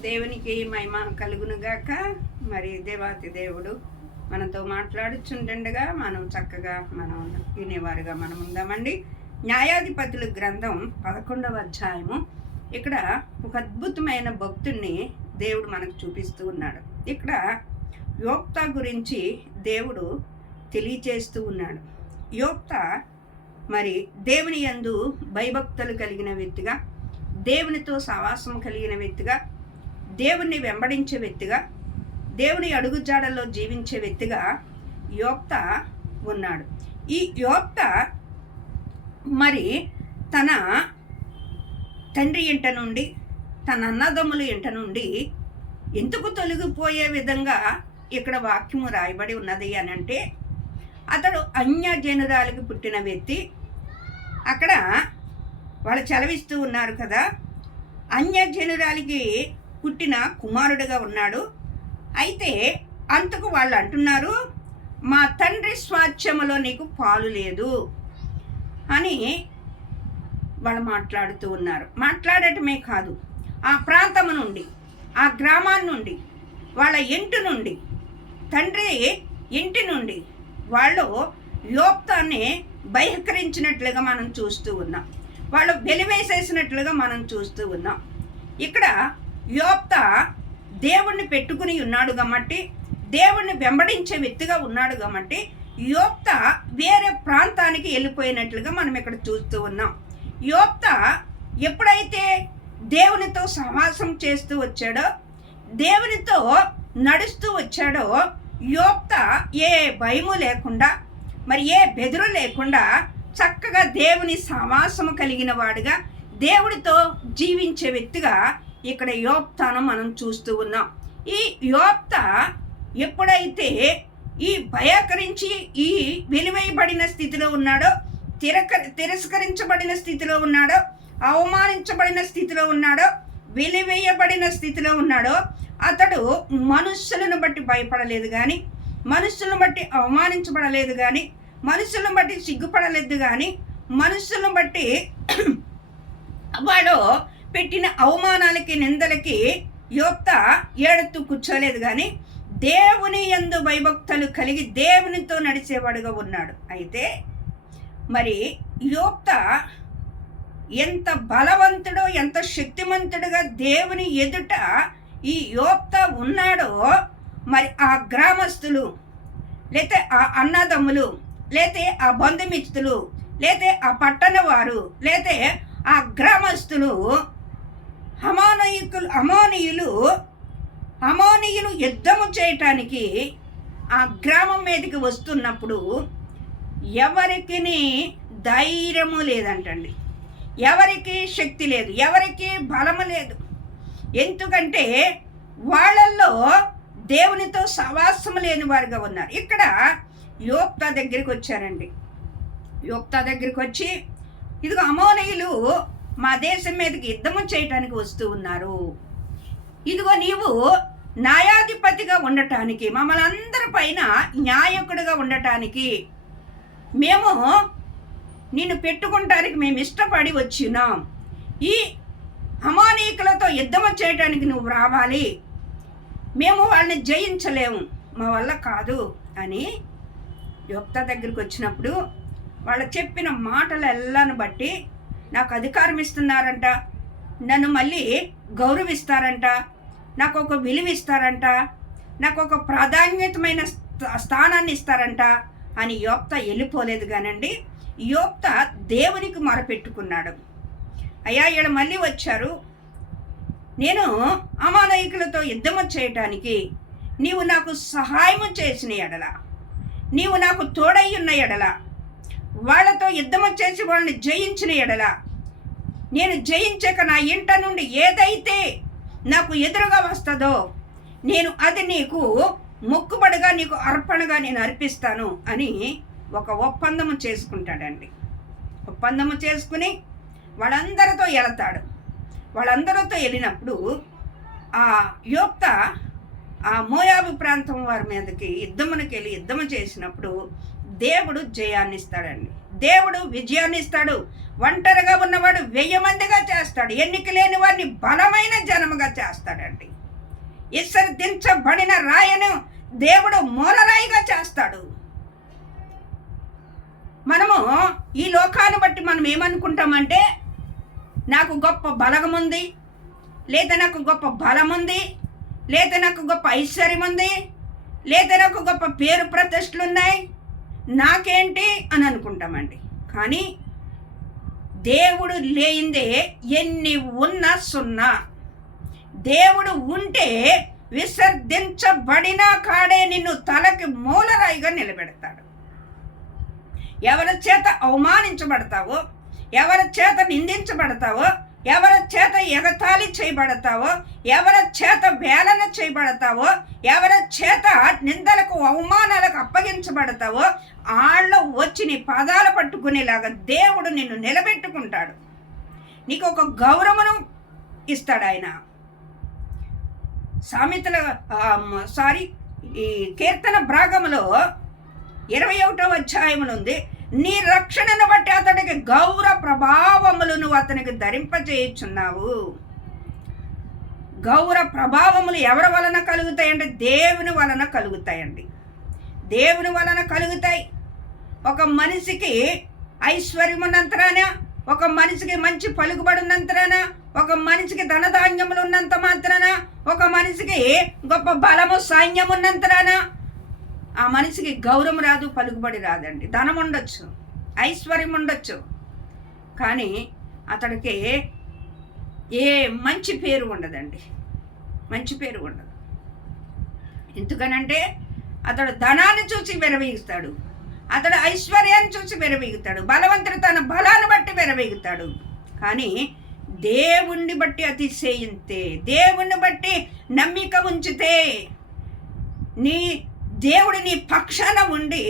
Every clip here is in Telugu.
దేవునికి మహిమ కలుగునుగాక. మరి దేవాతి దేవుడు మనతో మాట్లాడుచుండగా మనం చక్కగా మనం వినేవారుగా మనం ఉందామండి. న్యాయాధిపతుల గ్రంథం పదకొండవ అధ్యాయము. ఇక్కడ ఒక అద్భుతమైన భక్తుణ్ణి దేవుడు మనకు చూపిస్తూ ఉన్నాడు. ఇక్కడ యోక్త గురించి దేవుడు తెలియచేస్తూ ఉన్నాడు. యోక్త మరి దేవుని యందు భయభక్తులు కలిగిన వ్యక్తిగా దేవునితో సవాసం కలిగిన వ్యక్తిగా దేవుణ్ణి వెంబడించే వ్యక్తిగా దేవుని అడుగుజాడల్లో జీవించే వ్యక్తిగా యోక్త ఉన్నాడు. ఈ యోక్త మరి తన తండ్రి ఇంట నుండి తన అన్నదమ్ముల ఇంట నుండి ఎందుకు తొలగిపోయే విధంగా ఇక్కడ వాక్యము రాయబడి ఉన్నది అని అంటే అతడు అన్యజనురాలకు పుట్టిన వ్యక్తి. అక్కడ వాళ్ళు చలవిస్తూ ఉన్నారు కదా అన్యజనురాలికి పుట్టిన కుమారుడుగా ఉన్నాడు. అయితే అంతకు వాళ్ళు అంటున్నారు మా తండ్రి స్వాచ్ఛములో నీకు పాలు లేదు అని వాళ్ళు మాట్లాడుతూ ఉన్నారు. మాట్లాడటమే కాదు ఆ ప్రాంతము నుండి ఆ గ్రామాన్ని నుండి వాళ్ళ ఇంటి నుండి తండ్రి ఇంటి నుండి వాళ్ళు లోప్తాన్ని బహిష్కరించినట్లుగా మనం చూస్తూ ఉన్నాం. వాళ్ళు వెలివేసేసినట్లుగా మనం చూస్తూ ఉన్నాం. ఇక్కడ యోక్త దేవుణ్ణి పెట్టుకుని ఉన్నాడు కాబట్టి దేవుణ్ణి వెంబడించే వ్యక్తిగా ఉన్నాడు కాబట్టి యోక్త వేరే ప్రాంతానికి వెళ్ళిపోయినట్లుగా మనం ఇక్కడ చూస్తూ ఉన్నాం. యోక్త ఎప్పుడైతే దేవునితో సహవాసం చేస్తూ వచ్చాడో దేవునితో నడుస్తూ వచ్చాడో యోక్త ఏ భయము లేకుండా మరి ఏ బెదురు లేకుండా చక్కగా దేవుని సమాసము కలిగిన వాడుగా దేవుడితో జీవించే వ్యక్తిగా ఇక్కడ యోప్తాను మనం చూస్తూ ఉన్నాం. ఈ యోప్త ఎప్పుడైతే ఈ భయకరించి ఈ వెలివేయబడిన స్థితిలో ఉన్నాడో తిరక తిరస్కరించబడిన స్థితిలో ఉన్నాడో అవమానించబడిన స్థితిలో ఉన్నాడో వెలివేయబడిన స్థితిలో ఉన్నాడో అతడు మనుషులను బట్టి భయపడలేదు కానీ మనుషులను బట్టి అవమానించబడలేదు కానీ మనుషులను బట్టి సిగ్గుపడలేదు కానీ మనుషులను బట్టి వాడు పెట్టిన అవమానాలకి నిందలకి యోక్త ఏడుతూ కూర్చోలేదు కానీ దేవుని ఎందు భయభక్తులు కలిగి దేవునితో నడిచేవాడుగా ఉన్నాడు. అయితే మరి యోక్త ఎంత బలవంతుడో ఎంత శక్తిమంతుడుగా దేవుని ఎదుట ఈ యోక్త ఉన్నాడో మరి ఆ గ్రామస్తులు లేతే ఆ అన్నదమ్ములు లేతే ఆ బంధుమిత్రులు లేతే ఆ పట్టణ వారు లేతే ఆ గ్రామస్తులు అమానయికులు అమోనీయులు అమోనీయులు యుద్ధము చేయటానికి ఆ గ్రామం మీదకి వస్తున్నప్పుడు ఎవరికి ధైర్యము లేదంటండి. ఎవరికి శక్తి లేదు ఎవరికి బలము లేదు. ఎందుకంటే వాళ్ళల్లో దేవునితో సవాసము లేని వారుగా ఉన్నారు. ఇక్కడ యోక్త దగ్గరికి వచ్చారండి. యోక్త దగ్గరికి వచ్చి ఇదిగో అమోనయులు మా దేశం మీదకి యుద్ధము చేయటానికి వస్తూ ఉన్నారు. ఇదిగో నీవు న్యాయాధిపతిగా ఉండటానికి మమ్మల్ని అందరి పైన న్యాయకుడిగా ఉండటానికి మేము నిన్ను పెట్టుకుంటానికి మేము ఇష్టపడి వచ్చినాం. ఈ అమానీకులతో యుద్ధం చేయడానికి నువ్వు రావాలి. మేము వాళ్ళని జయించలేము. మా వల్ల కాదు అని యుక్త దగ్గరికి వచ్చినప్పుడు వాళ్ళు చెప్పిన మాటలు ఎల్లాను బట్టి నాకు అధికారం ఇస్తున్నారంట. నన్ను మళ్ళీ గౌరవిస్తారంట. నాకు ఒక విలువ ఇస్తారంట నాకు ఒక ప్రాధాన్యతమైన స్థానాన్ని ఇస్తారంట. అని యోక్త వెళ్ళిపోలేదు కానండి. యోక్త దేవునికి మొరపెట్టుకున్నాడు. అయ్యా ఈడ మళ్ళీ వచ్చారు. నేను అమానయకులతో యుద్ధము చేయటానికి నీవు నాకు సహాయము చేసిన ఎడల. నీవు నాకు తోడై ఉన్న ఎడల. వాళ్ళతో యుద్ధము చేసి వాళ్ళని జయించిన ఎడల నేను జయించక నా ఇంట నుండి ఏదైతే నాకు ఎదురుగా వస్తుందో నేను అది నీకు మొక్కుబడిగా నీకు అర్పణగా నేను అర్పిస్తాను అని ఒక ఒప్పందము చేసుకుంటాడండి. ఒప్పందము చేసుకుని వాళ్ళందరితో వెళతాడు వాళ్ళందరితో వెళ్ళినప్పుడు ఆ యోక్త ఆ మోయాబు ప్రాంతం వారి మీదకి యుద్ధమునకి వెళ్ళి యుద్ధము చేసినప్పుడు దేవుడు జయాన్ని ఇస్తాడండి దేవుడు విజయాన్ని ఇస్తాడు ఒంటరిగా ఉన్నవాడు వెయ్యి మందిగా చేస్తాడు. ఎన్నిక లేని వారిని బలమైన జనముగా చేస్తాడండి. విసర్జించబడిన రాయను దేవుడు మూలరాయిగా చేస్తాడు. మనము ఈ లోకాన్ని బట్టి మనం ఏమనుకుంటామంటే నాకు గొప్ప బలగం ఉంది లేదా నాకు గొప్ప బలం ఉంది లేదా నాకు గొప్ప ఐశ్వర్యం ఉంది లేదా నాకు గొప్ప పేరు ప్రతిష్టలు ఉన్నాయి నాకేంటి అని అనుకుంటామండి. కానీ దేవుడు లేనిదే ఎన్ని ఉన్నా సున్నా. దేవుడు ఉంటే విసర్జించబడిన కాడే నిన్ను తలకి మూలరాయిగా నిలబెడతాడు. ఎవరి చేత అవమానించబడతావో ఎవరి చేత నిందించబడతావో ఎవరి చేత ఎగతాళి చేయబడతావో ఎవరి చేత వేలన చేయబడతావో ఎవరి చేత నిందలకు అవమానాలకు అప్పగించబడతావో వాళ్ళు వచ్చి నీ పాదాలు పట్టుకునేలాగా దేవుడు నిన్ను నిలబెట్టుకుంటాడు. నీకు ఒక గౌరవను ఇస్తాడు ఆయన. సామెతల సారీ ఈ కీర్తన భాగంలో ఇరవై ఒకటో అధ్యాయం ఉంది నీ రక్షణను బట్టి అతడికి గౌరవ ప్రభావములు నువ్వు అతనికి ధరింపజేయుచున్నావు గౌరవ ప్రభావములు ఎవరి వలన కలుగుతాయంటే దేవుని వలన కలుగుతాయండి. దేవుని వలన కలుగుతాయి. ఒక మనిషికి ఐశ్వర్యం ఉన్నంతరాన ఒక మనిషికి మంచి పలుకుబడి ఉన్నంతరాన ఒక మనిషికి ధనధాన్యములు ఉన్నంత మాత్రాన ఒక మనిషికి గొప్ప బలము సైన్యం ఉన్నంతరాన ఆ మనిషికి గౌరవం రాదు పలుకుబడి రాదండి. ధనం ఉండొచ్చు ఐశ్వర్యం ఉండొచ్చు. కానీ అతడికి ఏ మంచి పేరు ఉండదండి. మంచి పేరు ఉండదు. ఎందుకనంటే అతడు ధనాన్ని చూసి విరవీగుతాడు. అతడు ఐశ్వర్యాన్ని చూసి విరవీగుతాడు. బలవంతుడు తన బలాన్ని బట్టి విరవీగుతాడు. కానీ దేవుణ్ణి బట్టి అతిశయితే దేవుణ్ణి బట్టి నమ్మిక ఉంచితే నీ దేవుడు నీ పక్షాన ఉండి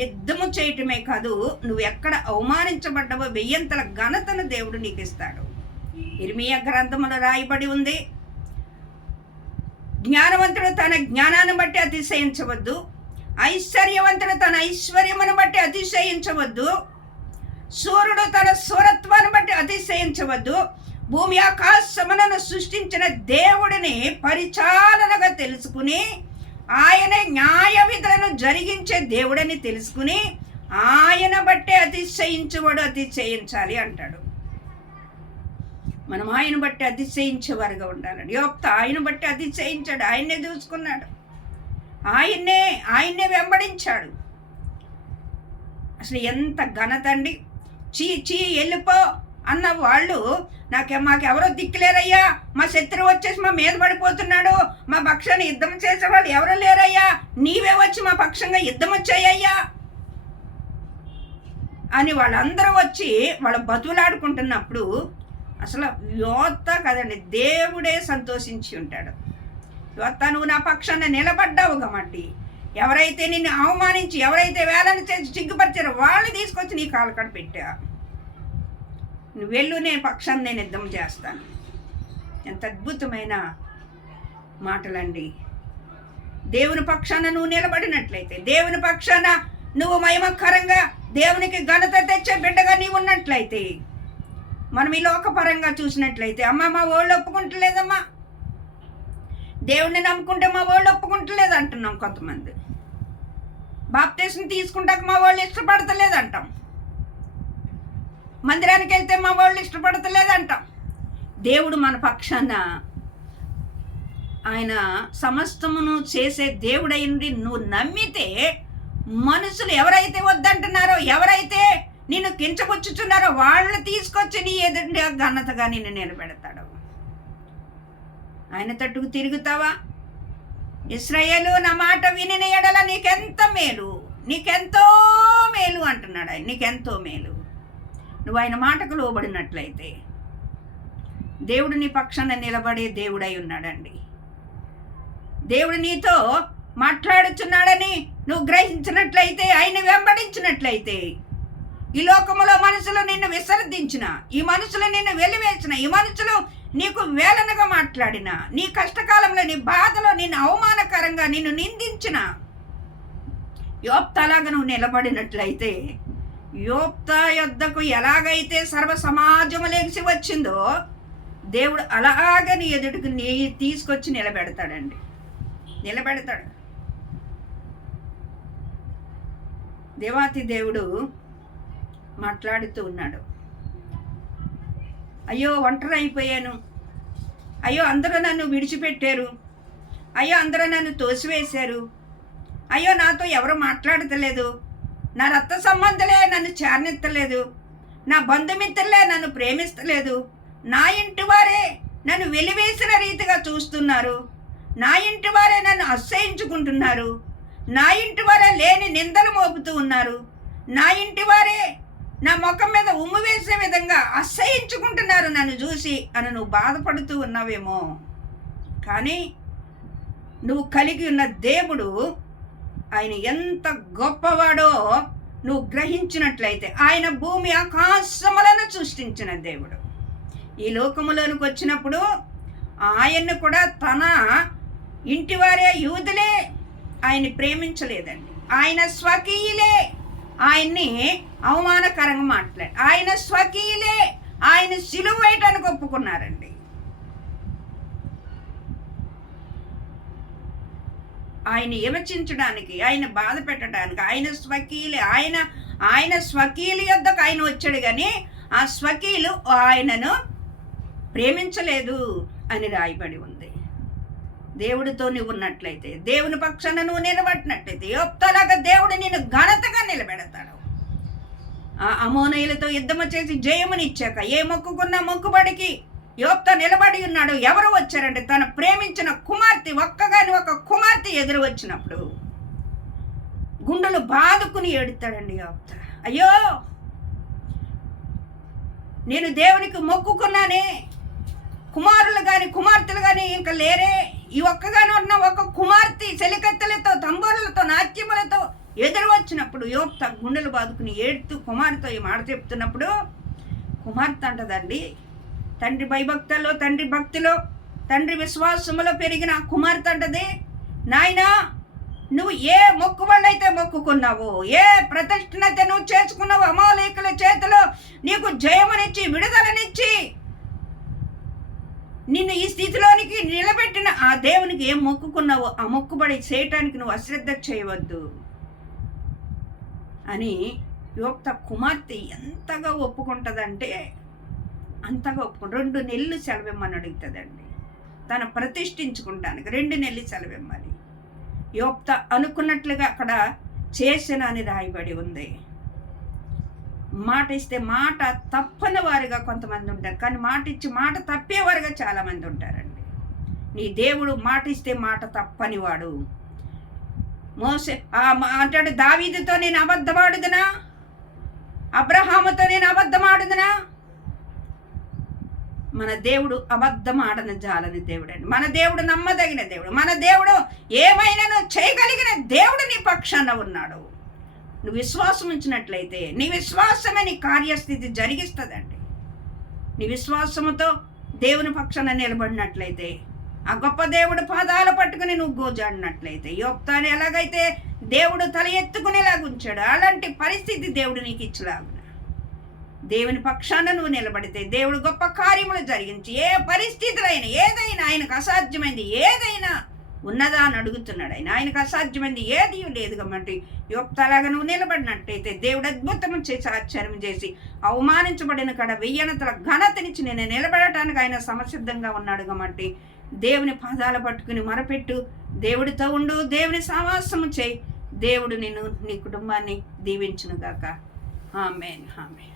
యుద్ధము చేయటమే కాదు నువ్వు ఎక్కడ అవమానించబడ్డవో వెయ్యంతల ఘనతను దేవుడు నీకు ఇస్తాడు. ఇర్మియా గ్రంథములో రాయబడి ఉంది జ్ఞానవంతుడు తన జ్ఞానాన్ని బట్టి అతిశయించవద్దు ఐశ్వర్యవంతుడు తన ఐశ్వర్యమును బట్టి అతిశయించవద్దు సూర్యుడు తన సూరత్వాన్ని బట్టి అతిశయించవద్దు భూమి ఆకాశములను సృష్టించిన దేవుడిని పరిచాలనగా తెలుసుకుని ఆయనే న్యాయ విధులను జరిగించే దేవుడని తెలుసుకుని ఆయన బట్టే అతిశయించువాడు అతిశయించాలి అంటాడు. మనం ఆయన బట్టి అతిశయించేవారుగా ఉండాలండి యోప్త ఆయన బట్టి అతిశయించాడు ఆయన్నే చూసుకున్నాడు ఆయన్నే ఆయన్నే వెంబడించాడు. అసలు ఎంత ఘనత అండి. చీ చీ వెళ్ళిపో. అన్న వాళ్ళు నాకే మాకెవరో దిక్కులేరయ్యా మా శత్రువు వచ్చేసి మా మీద పడిపోతున్నాడు. మా పక్షాన్ని యుద్ధం చేసే వాళ్ళు ఎవరు లేరయ్యా. నీవే వచ్చి మా పక్షంగా యుద్ధం వచ్చాయ్యా అని వాళ్ళందరూ వచ్చి వాళ్ళ బతులాడుకుంటున్నప్పుడు అసలు యోత్త కదండి దేవుడే సంతోషించి ఉంటాడు. యోత్త నువ్వు నా పక్షాన నిలబడ్డావు కాబట్టి ఎవరైతే నిన్ను అవమానించి ఎవరైతే వేలను చేసి చిగ్గుపరిచారో వాళ్ళు తీసుకొచ్చి నీ కాలు పెట్టా. వెళ్ళు నేను పక్షాన్ని నేను యుద్ధం చేస్తాను. ఎంత అద్భుతమైన మాటలండి. దేవుని పక్షాన నువ్వు నిలబడినట్లయితే దేవుని పక్షాన నువ్వు మహిమకరంగా దేవునికి ఘనత తెచ్చే బిడ్డగా నీవు ఉన్నట్లయితే మనం ఈ లోకపరంగా చూసినట్లయితే అమ్మ మా వాళ్ళు ఒప్పుకుంటలేదమ్మా. దేవుణ్ణి నమ్ముకుంటే మా వాళ్ళు ఒప్పుకుంటలేదు అంటున్నాం కొంతమంది. బాప్తేసం తీసుకుంటాక మా వాళ్ళు ఇష్టపడతలేదు అంటాం మందిరానికి వెళ్తే మా వాళ్ళు ఇష్టపడతలేదంటాం. దేవుడు మన పక్షాన ఆయన సమస్తమును చేసే దేవుడైంది. నువ్వు నమ్మితే మనుషులు ఎవరైతే వద్దంటున్నారో ఎవరైతే నిన్ను కించపుచ్చుచున్నారో వాళ్ళు తీసుకొచ్చి నీ ఎదురు ఘనతగా నిన్ను నిలబెడతాడు. ఆయన తట్టుకు తిరుగుతావా? ఇస్రాయేలు నా మాట విని ఎడల నీకెంత మేలు? నీకెంతో మేలు అంటున్నాడు ఆయన. నీకెంతో మేలు. నువ్వు ఆయన మాటకు లోబడినట్లయితే దేవుడు నీ పక్షాన నిలబడే దేవుడై ఉన్నాడండి. దేవుడు నీతో మాట్లాడుచున్నాడని నువ్వు గ్రహించినట్లయితే ఆయన వెంబడించినట్లయితే ఈ లోకములో మనుషులు నిన్ను విసర్దించిన ఈ మనుషులు నిన్ను వెలివేసిన ఈ మనుషులు నీకు వేలనగా మాట్లాడిన నీ కష్టకాలంలో నీ బాధలో నిన్ను అవమానకరంగా నిన్ను నిందించిన యోప్తలాగా నువ్వు నిలబడినట్లయితే యోప్త యొద్దకు ఎలాగైతే సర్వ సమాజము లేచి వచ్చిందో దేవుడు అలాగ నీ ఎదుటికి నీ తీసుకొచ్చి నిలబెడతాడండి. నిలబెడతాడు. దేవాతి దేవుడు మాట్లాడుతూ ఉన్నాడు. అయ్యో ఒంటరి అయిపోయాను అయ్యో అందరూ నన్ను విడిచిపెట్టారు. అయ్యో అందరూ నన్ను తోసివేశారు. అయ్యో నాతో ఎవరు మాట్లాడతలేదు. నా రక్త సంబంధులే నన్ను చేరనెత్తలేదు నా బంధుమిత్రులే నన్ను ప్రేమిస్తలేదు. నా ఇంటి వారే నన్ను వెలివేసిన రీతిగా చూస్తున్నారు. నా ఇంటి వారే నన్ను అసహించుకుంటున్నారు. నా ఇంటి వారే లేని నిందలు మోపుతూ ఉన్నారు. నా ఇంటి వారే నా ముఖం మీద ఉమ్ము వేసే విధంగా అసహించుకుంటున్నారు నన్ను చూసి అని నువ్వు బాధపడుతూ ఉన్నావేమో. కానీ నువ్వు కలిగి ఉన్న దేవుడు ఆయన ఎంత గొప్పవాడో నువ్వు గ్రహించినట్లయితే ఆయన భూమి ఆకాశములను సృష్టించిన దేవుడు. ఈ లోకములోనికి వచ్చినప్పుడు ఆయన్ను కూడా తన ఇంటివారే యూదులే ఆయన్ని ప్రేమించలేదండి. ఆయన స్వకీయులే ఆయన్ని అవమానకరంగా మాట్లాడు ఆయన స్వకీయులే ఆయన సిలువేయటానికి ఒప్పుకున్నారండి ఆయన విమర్శించడానికి ఆయన బాధ పెట్టడానికి ఆయన స్వకీలు ఆయన ఆయన స్వకీయుల యొద్దకు ఆయన వచ్చాడు కానీ ఆ స్వకీయులు ఆయనను ప్రేమించలేదు అని రాయబడి ఉంది. దేవుడితో నువ్వు ఉన్నట్లయితే దేవుని పక్షాన నువ్వు నిలబడినట్లయితే యొప్తలాగా దేవుడు నేను ఘనతగా నిలబెడతాడు. ఆ అమోనయులతో యుద్ధము చేసి జయమునిచ్చాక ఏ మొక్కుకున్న మొక్కుబడికి యోప్త నిలబడి ఉన్నాడు. ఎవరు వచ్చారంటే తను ప్రేమించిన కుమార్తె ఒక్కగాని ఒక కుమార్తె ఎదురు వచ్చినప్పుడు గుండెలు బాదుకుని ఏడుతాడండి యోప్త అయ్యో! నేను దేవునికి మొక్కుకున్నానే. కుమారులు కానీ కుమార్తెలు కానీ ఇంకా లేరే. ఈ ఒక్కగానే ఉన్న ఒక కుమార్తె చెలికత్తెలతో తంబూరులతో నాట్యములతో ఎదురు వచ్చినప్పుడు యోప్త గుండెలు బాదుకుని ఏడుతూ కుమార్తెతో ఈ మాట చెప్తున్నప్పుడు కుమార్తె అంటదండి తండ్రి భయభక్తలో తండ్రి భక్తిలో తండ్రి విశ్వాసములో పెరిగిన కుమార్తె అంటది నాయనా నువ్వు ఏ మొక్కుబళ్ళైతే మొక్కుకున్నావు ఏ ప్రతిష్టనైతే నువ్వు చేసుకున్నావు అమోలేకుల చేతిలో నీకు జయమునిచ్చి విడుదలనిచ్చి నిన్ను ఈ స్థితిలోనికి నిలబెట్టిన ఆ దేవునికి ఏం మొక్కుకున్నావో ఆ మొక్కుబడి చేయటానికి నువ్వు అశ్రద్ధ చేయవద్దు. అని యువక్త కుమార్తె ఎంతగా ఒప్పుకుంటుందంటే అంతగా ఒప్పుకు రెండు నెలలు సెలవిమ్మని అడుగుతుందండి. తన ప్రతిష్ఠించుకుంటానికి రెండు నెలలు సెలవిమ్మని. యోప్త అనుకున్నట్లుగా అక్కడ చేసిన అని రాయబడి ఉంది. మాట ఇస్తే మాట తప్పని వారుగా కొంతమంది ఉంటారు. కానీ మాట ఇచ్చి మాట తప్పేవారుగా చాలామంది ఉంటారండి. నీ దేవుడు మాట ఇస్తే మాట తప్పని వాడు. మోసే అంటాడు దావీదుతో నేను అబద్ధమాడుదునా? అబ్రహాముతో నేను అబద్ధమాడుదునా? మన దేవుడు అబద్ధం ఆడన జాలని దేవుడు అండి మన దేవుడు నమ్మదగిన దేవుడు. మన దేవుడు ఏమైనాను చేయగలిగిన దేవుడు నీ పక్షాన ఉన్నాడు. నువ్వు విశ్వాసం ఉంచినట్లయితే నీ విశ్వాసమే నీ కార్యస్థితి జరిగిస్తుందండి. నీ విశ్వాసముతో దేవుని పక్షాన నిలబడినట్లయితే ఆ గొప్ప దేవుడు పాదాలు పట్టుకుని నువ్వు గోజాడినట్లయితే యోక్తాన్ని ఎలాగైతే దేవుడు తల ఎత్తుకునేలాగా ఉంచాడు అలాంటి పరిస్థితి దేవుడు నీకు ఇచ్చలాగు దేవుని పక్షాన నువ్వు నిలబడితే దేవుడు గొప్ప కార్యములు జరిగించి ఏ పరిస్థితులైనా ఏదైనా ఆయనకు అసాధ్యమైంది ఏదైనా ఉన్నదా అని అడుగుతున్నాడు. ఆయన ఆయనకు అసాధ్యమైంది ఏది లేదు కాబట్టి యుక్తలాగా నువ్వు నిలబడినట్టయితే దేవుడు అద్భుతం చేసి ఆశ్చర్యం చేసి అవమానించబడిన కడ వెయ్యనతల ఘనతనిచ్చి నేను నిలబడటానికి ఆయన సమసిద్ధంగా ఉన్నాడు కాబట్టి దేవుని పాదాలు పట్టుకుని మరపెట్టు. దేవుడితో ఉండు దేవుని సావాసము చేయి. దేవుడు నిన్ను నీ కుటుంబాన్ని దీవించునుగాక. Amen amen.